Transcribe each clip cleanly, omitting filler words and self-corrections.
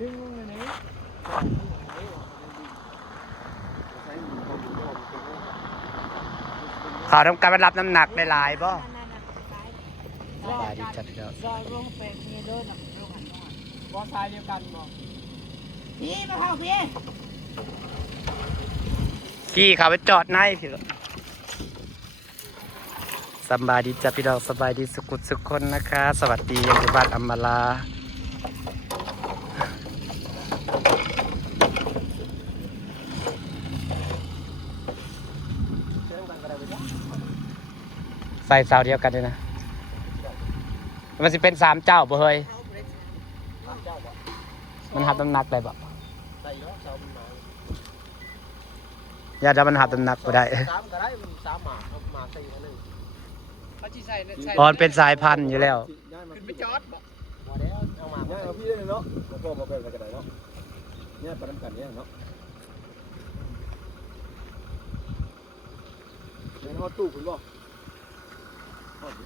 ดึงลงไหนขอทำการรับน้ำหนักได้หลายป่ะสบายดีจัดเดียว ซอยลงเป็ดมีเดินลงหันบ่ทรายเดียวกันบ่พี่มาเข้าพี่ ขี่เขาไปจอดในพี่สบายดีจัดพี่ดอกสบายดีสุขุสุขคนนะคะ สวัสดียังอยู่บ้านอัมมาลาใส่สาวเดียวกันเลยนะมันจะเป็น3 เจ้าบ่เฮ้ยมันหับน้ำหนักได้บ่อย่าจะมันหับน้ำหนักบ่ได้อ๋อเป็นสายพันธุ์อยู่แล้วขึ้นไปจอดบ่มาแล้วเอามาเอาพี่ได้เนาะมาพ่อมาเป็นอะไรกันได้เนาะเนี่ยประกันเนี่ยเนาะเงินฮอดตู้คุณบ่ฮอดตู้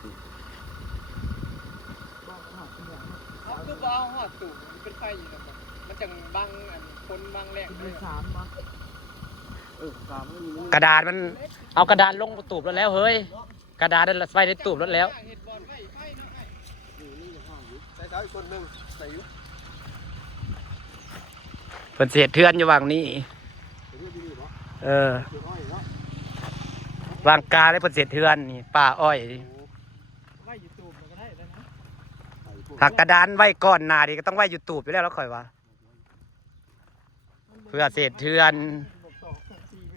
คือบ่เอาหอดตู่มันเป็นไฟอยู่นะมันจังบังอันคนบังแรงเลย3บ่3ไม่มี กระดาษมันเอากระดาษลงตูบแล้วเฮ้ยกระดาษได้ไฟได้ตูบแล้วใส่เสาอีกคนนึงใส่อยู่เพิ่นเสียเทือนอยู่วางนี้วางกาได้เพิ่นเสียเทือนนี่ป่าอ้อยไว้อยู่ตูบก็ได้แล้วนะหักกระดานไว้ก่อนหน้าดิก็ต้องไว้อยู่ตูบอยู่แล้วค่อยว่าเพื่อเศษเทือน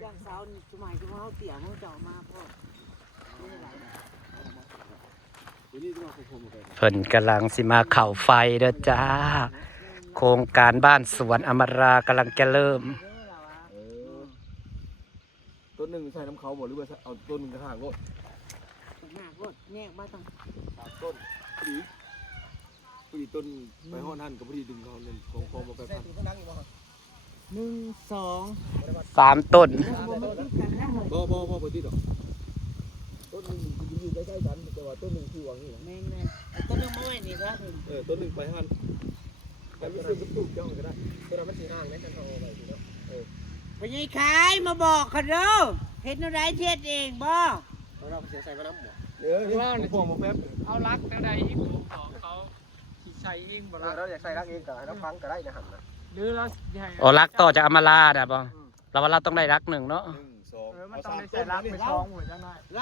ย่างเช้านี่สมัยที่เฮาเตี่ยเฮาเจ้ามาพ่อเพิ่นกำลังสิมาเข่าไฟเด้อจ้าโครงการบ้านสวนอมรากำลังจะเริ่มต้นหนึ่งใส่น้ำเขาหมดหรือว่าเอาต้นหนึ่งกระถางก็หากรถแยกมาต้อง3 ต้นพอดีต้นไปห่อนั่นกับพอดีดึงเขาเงินของมาไปพัน1 2 3 ต้นบ่พอดีดอกต้นหนึ่งอยู่ใกล้ๆกันแต่ว่าต้นหนึ่งคือวางนี่นะแม่ๆต้นนึงมาไว้นี่ครับต้นหนึ่งไปหันแต่ไม่ซื้อกระตุกย่องก็ได้ตัวเราไม่สีห่างนะกันเอาไปทีเนาะไปยัยขายมาบอกเขาเด้อเฮ็ดอะไรเฮ็ดเองบ่เราเสียใส่มาน้ำหมดนี่พวกมาแป๊บเอารักอะไรอีกของเขาสิใส่เองบ่ล่ะเราอยากใส่รักเองก็ให้เราฟังก็ได้นะหันนะหรือเราโอ้รักต่อจากอมราได้บ่เราว่าเราต้องได้รัก1เนาะ1 2มันต้องได้ใส่รักไป2หัวจังหน่อยแ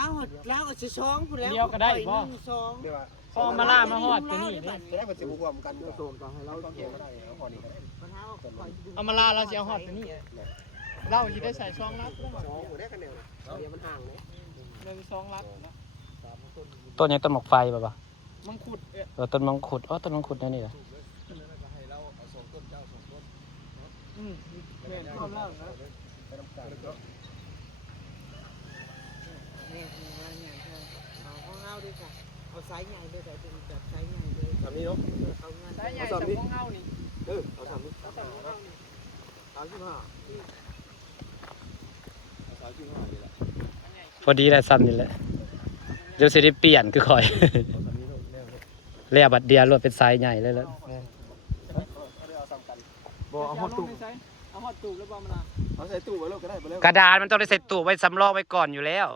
ล้วก็สิ2พุ่นแล้วเดียวก็ได้บ่1 2เดี๋ยวว่าพอมาล่ามาฮอดตัวนี้จะได้มันสิรวมกันโซนก็ให้เราต้องเกี่ยวก็ได้เอาพอนี้ก็ได้เอามาล่าเราสิเอาฮอดตัวนี้เราสิได้ใส่2รัก2ได้กันเดียวเดี๋ยวมันห่างเลย1 2รักนะต้นยังต้นหมกไฟบ่มังคุดต้นมังคุดต้นมังคุดนี่แหละให้เราเอา2 ต้นเจ้า2 ต้นแม่นความล่างนะไปน้ำกันนี่ว่าใหญ่เอาของเฮาด้วยค่ะเอาไซส์ใหญ่ด้วยแต่เป็นแบบไซส์ใหญ่เลย ทำนี้เนาะเอาเงินไซส์ใหญ่จากของเฮานี่เอาทำนี้เอาของเฮานี่35นี่แหละพอดีได้ซ้ำนี่แหละเดี๋ยวสิได้เปลี่ยนคือคอยเรียบัดเดียวรวดเป็นไซส์ใหญ่เลยแล้วบ่เอาฮอดตู้เอาฮอดตู้แล้วบ่มาล่ะเอาใส่ตู้ไว้แล้วก็ได้ไปแล้วกระดาษมันต้องได้ใส่ตู้ไว้สำรองไว้ก่อนอยู่แล้ว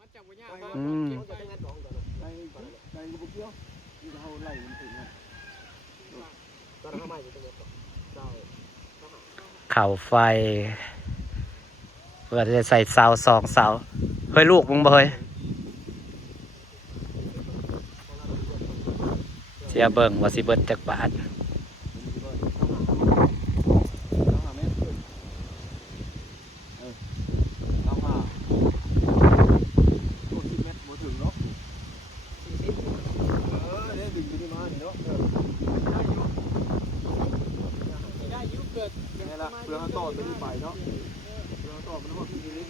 มันจังบ่ยากในกระปุกเดียวนี่เฮาไล่มันถึงนะตอนนั้นใหม่อยู่ตรงนี้เจ้าเข่าไฟเพื่อจะใส่เสา2 เสาเฮ้ยลูกมึงบ่เฮ้ยเสียเบิ่งว่าสิเบิดจักบาทเรื่องต่อจะมีไปเนาะเรื่องต่อมันว่าพี่นิด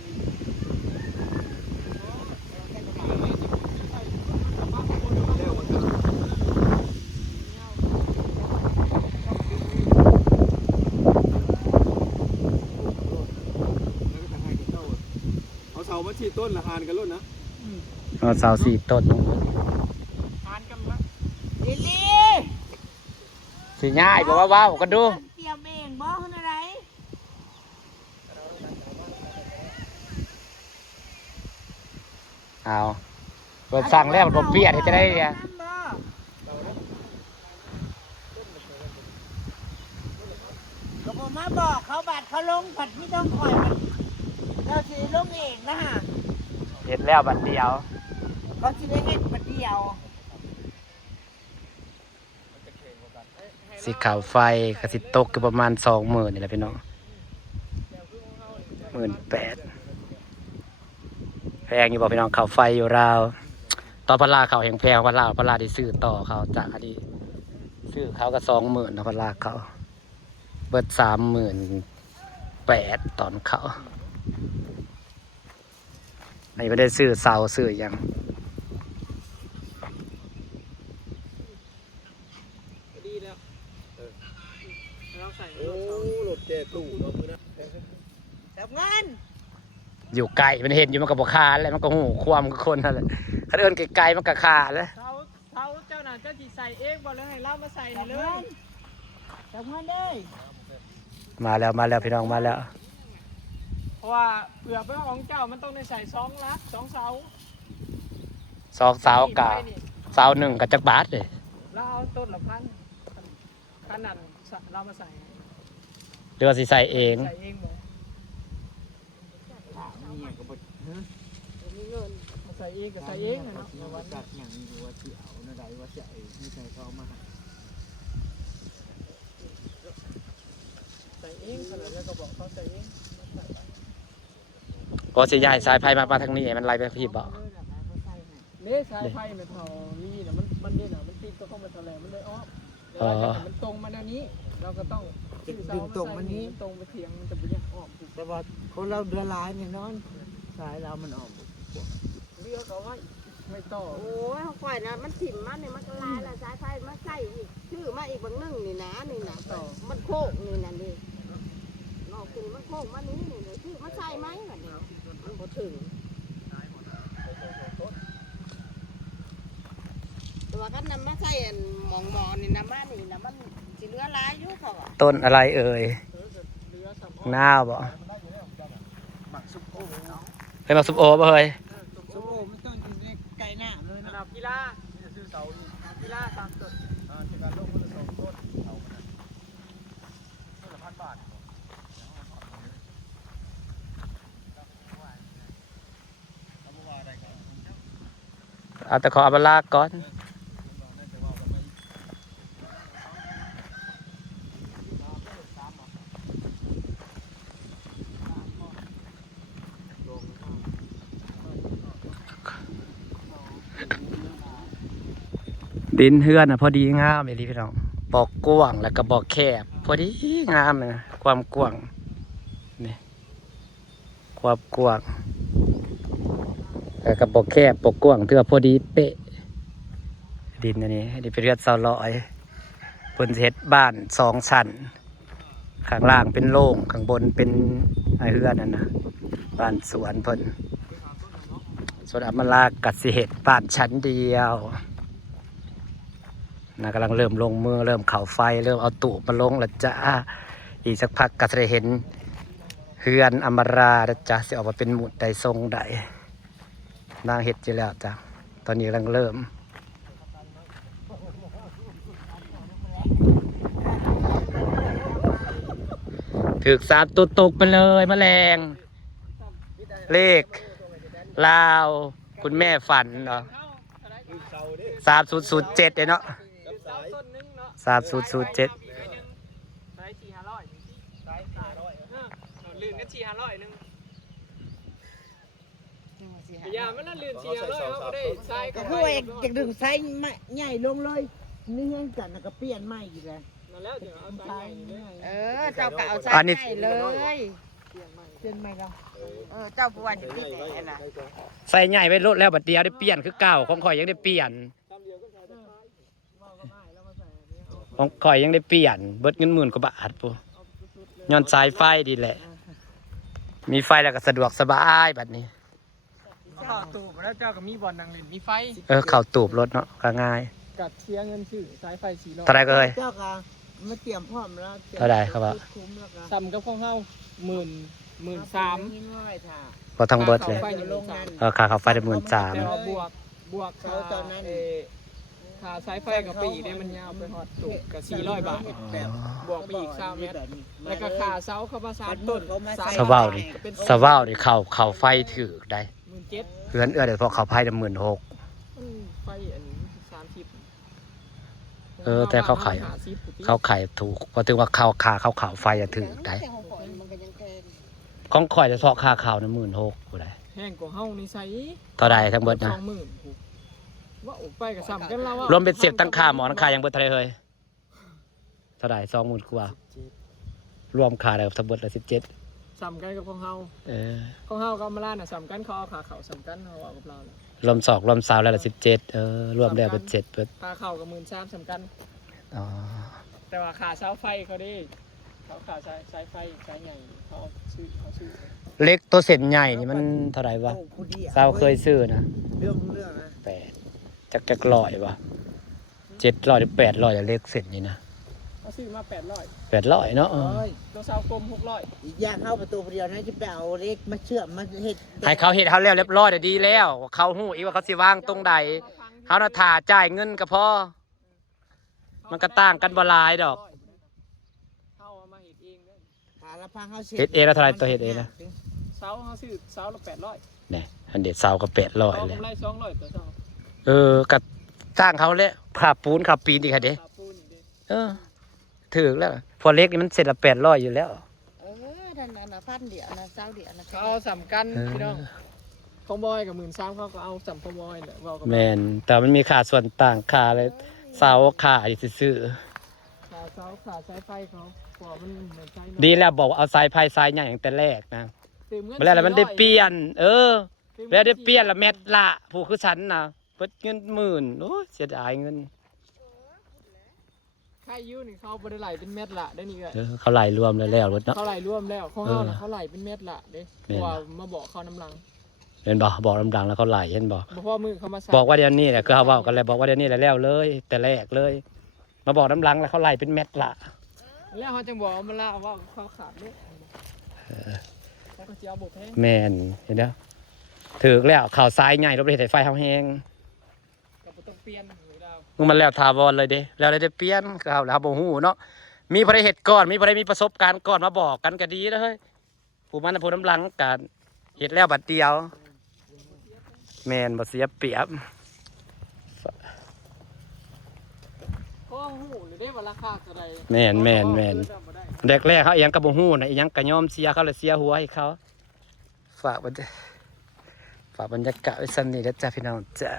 เอาเสามาฉีดต้นละหานกันรุ่นนะเอาเสา4 ต้นหานกันละสิง่ายบอกว่าว้าวกันดูเตรียม เอาเปิดสั่งแล้วผมเปลี่ยนให้จะได้เนี่ย ก็ผมมาบอกเขาบัตรเขาลงผัดไม่ต้องคอยมันเราสิลงเองนะฮะ เห็นแล้วบัดเดียว เขาสิได้เห็นบัตรเดียว สีขาวไฟกระสิตกก็ประมาณ20,000นี่แหละพี่น้อง18,000แพงอยู่บ่พี่น้องขาวไฟอยู่ราวตอนพลาเขาแห่งแพงพลาได้ซื้อต่อเขาจากอดีตซื้อเขาก็20,000นะพลาเขาเบิด38,000ตอนเขาอันนี้ไม่ได้ซื้อเสาซื้อหยัง ดีแล้วเราใส่ โอ้รถแก่ตู้เนาะมื้อนั้น แต่เงิน อยู่ไกลมันเห็นอยู่มันก็บ่คาแล้วมันก็หูความกับคนนั่นแหละคันเอิ้นไกลๆมันก็คาแล้ว เขาเจ้าน่ะเจ้าสิใส่เองบ่เลยให้เรามาใส่นี่เลย แต่เงินเลย มาแล้วพี่น้องมาแล้ว เพราะว่าเปลือกเป็นของเจ้ามันต้องได้ใส่2ลัก2เสา 2เสากับเสาหนึ่งกับจักบาทเลย เราเอาต้นละพันขนาดเรามาใส่ หรือว่าสิใส่เอง ใส่เองบ่ เนี่ยก็บ่ มีเงินมาใส่เองก็ใส่เองนะเนาะ เนาะว่าจัดหยังอยู่ว่าสิเอาแนวใดว่าสิเอาให้ใส่เขามาให้ ใส่เองขนาดแล้วก็บอกเขาใส่เอง ก็สิย้ายสายไฟมาทางนี้ให้มันไล่ไปพี่บ่ เนี่ยสายไฟมันเท่านี้นะมันเนี่ยนะมันติดก็เข้ามาทะเลมันเลยอ้อมเวลาจะมันตรงมาแนวนี้ เราก็ต้องตรงไปเถียงมันจะไปยังออก แต่ว่าคนเราเดือดร้ายเนี่ยนอนสายเรามันออก เลือกเอาไว้ไม่ต่อ โอ้ยเขาปล่อยนะมันถิ่มมาเนี่ยมันก็ลายละสายไฟมาใส่อีกชื่อมาอีกบางหนึ่งนี่นะมันโค้งนี่นะนี่นอกถึงมันโค้งมานี้นี่ชื่อมาใส่ไหมแบบนี้มันบ่ถึงตัวกันนำมาใส่หมองนี่นะมานี่นะมันสิเหลือลายอยู่เขาอ่ะ ต้นอะไรเอ่ยหน้าบ่เคยมาซุปโอบ่เฮ้ย สุโขมันต้องอยู่ในไก่หน้าเลย ระ นะ ดับกีฬาซื้อเสากีฬาตามต้น ที่การลงคนละ2ต้นเอามันน่ะต้นละ1,000 บาท เอาแต่ขอเอาเวลาก่อนดินเฮือนน่ะพอดีงามเลยพี่น้องบอกกว้างแล้วก็บอกแคบพอดีงามเลยนะความกว้างนี่ความกว้างแล้วก็บอกแคบบอกกว้างเทื่อพอดีเป๊ะดินอันนี้ดินเป็นเรือนเสาลอยบนเฮ็ดบ้าน2 ชั้นข้างล่างเป็นโล่งข้างบนเป็นเฮือนนั่นนะบ้านสวนเพิ่นส่วนอำมาลากัดสิเฮ็ดบ้านชั้นเดียวนะกำลังเริ่มลงมือเริ่มเข่าไฟเริ่มเอาตูบมาลงแล้วจ้าอีกสักพักก็จะได้เห็นเฮือนอมราแล้วจ้าจะออกมาเป็นหมุดใดทรงใดนางเห็ดจีแล้วจ้าตอนนี้กำลังเริ่มถึก3 ตัวตกไปเลยแมลงเลขลาวคุณแม่ฝันเนาะ3007เนาะ ต้นนึงเนาะ 3007 ใส่4-500ลื่นกัน4-500นึงอย่ามันน่ะลื่น4-500เอาก็ได้ใส่ก็ ก็คือว่าอยากดึงไซส์ใหญ่ลงเลยนี่เงี้ยกันก็เปลี่ยนใหม่อีกแล้ว นั่นแล้วเดี๋ยวเอาใส่เลย เออเจ้าก็เอาใส่ให้เลย เปลี่ยนใหม่แล้ว เจ้าบัวจะติดแหน่ะ ใส่ใหญ่ไปรถแล้วบัดเดียวได้เปลี่ยนคือเก่าของข่อยยังได้เปลี่ยนของข่อยยังได้เปลี่ยนเบิดเงิน10,000 กว่าบาทปุ๊ย้อนสายไฟดีแหละ มีไฟแล้วก็สะดวกสบายบัดนี้ เข้าตูบแล้วเจ้าก็มีบอลนางเล่นมีไฟ เข้าตูบรถเนาะก็ง่าย กัดเสียเงินซื้อสายไฟ400 เท่าไรก็เลย เจ้าก็มาเตรียมพร้อมแล้ว เท่าไรครับว่า คุ้มแล้วก็ ซ้ำกับของเฮา10,000 13,000 หินไว้ท่า พอทั้งเบิดเลย ค่าไฟ ลงนั่น ค่าเขาไฟได้13,000 แต่ว่าบวก เขาตอนนั้น ค่าสายไฟกับปีได้มันยาวไปฮอดตุกก็400 บาท บวกไปอีก3เมตรแล้วก็ค่าเสาเข้ามา3ต้น สะเว้าดิสะเว้าดิเขาไฟถือได้ 17,000 เพื่อนเอื้อเดี๋ยวพอเขาไพ่ได้16,000 ไฟอันนี้30 แต่เขาขายถูกเพราะถึงว่าเขาไฟจะถือได้ แต่ของข่อยมันก็ยังแพง ของข่อยจะซอกค่าข่าวนะ16,000ผู้ใด แห้งกว่าเฮานี่ใส่ เท่าใดทั้งเบิดนะ 20,000ว่าออกไปก็ซ้ำกันแล้ว รวมเป็นเสร็จตั้งค่าหมอนค่ายังเบิดเท่าไหร่เฮ้ยเท่าใด20,000กว่ารวมค่าแล้วทั้งเบิดละ17 ซ้ำกันกับของเฮา ของเฮากับมาลาน่ะซ้ำกันเขาเอาขาเข่าซ้ำกันเฮาเอากับเราน่ะ รวม2รวม3แล้วละ17รวมแล้วเป็น7เบิด ขาเข่ากับ13,000ซ้ำกัน อ๋อ แต่ว่าขาเสาไฟเขาดิเขาขาสายไฟสายใหญ่เขาซื้อ เล็กตัวเส้นใหญ่นี่มันเท่าไหร่วะเซาเคยซื้อนะ เรื่องนะ 8จักร้อยวะ700หรือ800อย่าเล็กเส้นนี่นะ เขาซื้อมา800 800เนาะ ตัวเสากลม600 อีกอย่างเข้าประตูเดียวนะจะไปเอาเล็กมาเชื่อมมาเฮ็ด ให้เขาเฮ็ดเฮาแล้วเรียบร้อยดีแล้วเขาฮู้อีกว่าเขาสิวางตรงใดเฮาน่ะท่าจ่ายเงินก็พอ มันก็ต่างกันบ่หลายดอก เขาเอามาเฮ็ดเองเด้อ หาละพังเขา เฮ็ดเองแล้วเท่าไหร่ตัวเฮ็ดเองนะ เสาเขาซื้อเสาละ800 นี่อันเด็ดเซาก็800 เขา เลย กำไร200ต่อเสา ก็จ้างเขาแหละขาปูนขาปีนอีกค่ะเด้ ขาปูนอีกเด้ ถูกแล้วพอเล็กนี่มันเสร็จละ800อยู่แล้ว นั่นน่ะพันเดียวนะเจ้าเดียวนะ เขาเอาซ้ำกันพี่น้องของบอยกับ13,000เขาก็เอาซ้ำของบอยแหละว่ากับ แม่นแต่มันมีค่าส่วนต่างค่าเลยเสาค่าอีซื่อ ขาเสาขาสายไฟเขากว่ามันเหมือนใช้ ๆดีแล้วบอกว่าเอาสายไฟสายใหญ่ตั้งแต่แรกนะ ตื่มเงิน บ่แล้วมันได้เปลี่ยน ตื่ม แล้วได้เปลี่ยนละเม็ดละผู้คือฉันน่ะเบิดเงิน10,000โอ้ยเสียดายเงิน ค่ายูนี่เขาบ่ได้ไหลเป็นเม็ดละได้นี่ก็ เขาไล่รวมแล้วรถเนาะ เขาไหลร่วมแล้วของเฮาน่ะเขาไหลเป็นเม็ดละเด้เพราะว่ามาบอกเขาน้ำลัง เห็นบ่บอกดังๆแล้วเขาไล่เห็นบ่ บ่พอมือเขามาใส่ บอกว่าเดี๋ยวนี้แหละคือเขาเว้ากันแล้วบอกว่าเดี๋ยวนี้แหละแล้วเลย แต่แรกเลย มาบอกน้ำลังแล้วเขาไล่เป็นเม็ดละ แล้วเขาจังบอกเอามาละว่าเขาขาดเด้แล้วก็สิเอาบ่แพง แม่นเห็นเด้อถูกแล้วข่าวสายใหญ่รถไฟเฮาแฮง ก็บ่ต้องเปลี่ยนหูดาว มันแล้วถาวรเลยเด้แล้วได้เปลี่ยนเขาแล้วบ่ฮู้เนาะมีบ่ได้เฮ็ดก่อนมีบ่ได้มีประสบการณ์ก่อนมาบอกกันก็ดีเด้อเฮ้ยผู้มันผู้น้ำลังกันเฮ็ดแล้วบัดเดียวแม่นบ่เสียเปรียบ ก็หูเลยได้ว่าราคาเท่าใด แม่นแรกๆเขาอีหยังก็บ่ฮู้นะอีหยังก็ยอมเสียเขาเลยเสียหัวให้เขาฝากบรรยากาศไว้ซั่นนี่เด้อจ้าพี่น้องจ้า